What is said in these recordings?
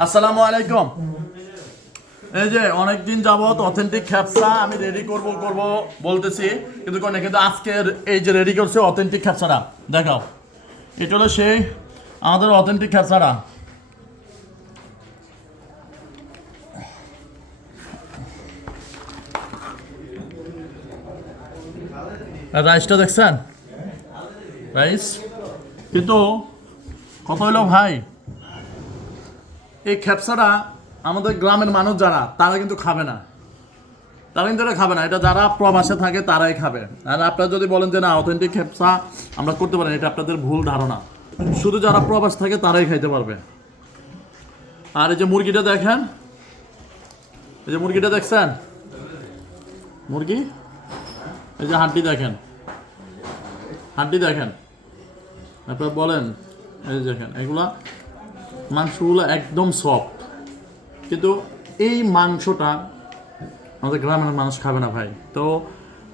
আসসালামু আলাইকুম। এই যে অনেকদিন যাবত অথেন্টিক খ্যাপসা আমি রেডি করব বলতেছি, কিন্তু আজকে এই যে রেডি করছে অথেন্টিক খ্যাপসাটা দেখাও। এটা হলো সেই আমাদের অথেন্টিক খ্যাপসাটা। রাইসটা দেখছেন? রাইস কিন্তু কথা হলো ভাই, এই খ্যাপসাটা আমাদের গ্রামের মানুষ যারা তারা কিন্তু খাবে না, এটা যারা প্রবাসে থাকে তারাই খাবে। আর আপনারা যদি বলেন যে না অথেন্টিক খ্যাপসা আমরা করতে পারি, এটা আপনাদের ভুল ধারণা। শুধু যারা প্রবাস থাকে তারাই খাইতে পারবে। আর এই যে মুরগিটা দেখেন, এই যে মুরগিটা দেখছেন, মুরগি এই যে হাড্ডি দেখেন, আপনারা বলেন এই যে দেখেন, এগুলা মাংসগুলো একদম সফট, কিন্তু এই মাংসটা আমাদের গ্রামের মানুষ খাবে না ভাই। তো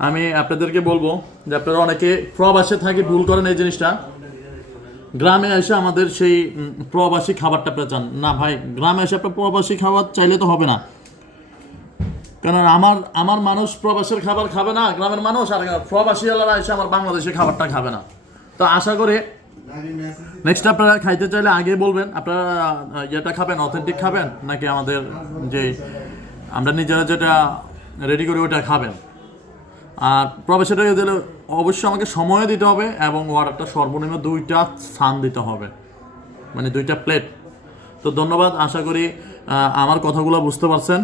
আমি আপনাদেরকে বলবো যে আপনারা অনেকে প্রবাসে থাকে ভুল করেন এই জিনিসটা। গ্রামে এসে আমাদের সেই প্রবাসী খাবারটা আপনারা চান না ভাই। গ্রামে এসে আপনার প্রবাসী খাবার চাইলে তো হবে না, কারণ আমার মানুষ প্রবাসের খাবার খাবে না গ্রামের মানুষ, আর প্রবাসী এলাকা এসে আমার বাংলাদেশের খাবারটা খাবে না। তো আশা করি নেক্সট আপনারা খাইতে চাইলে আগে বলবেন আপনারা ইয়েটা খাবেন, অথেন্টিক খাবেন নাকি আমাদের যে আমরা নিজেরা যেটা রেডি করি ওটা খাবেন। আর প্রবাসীটা দিলে অবশ্যই আমাকে সময় দিতে হবে এবং অর্ডারটা সর্বনিম্ন 2টা স্থান দিতে হবে, মানে 2টা প্লেট। তো ধন্যবাদ, আশা করি আমার কথাগুলো বুঝতে পারছেন।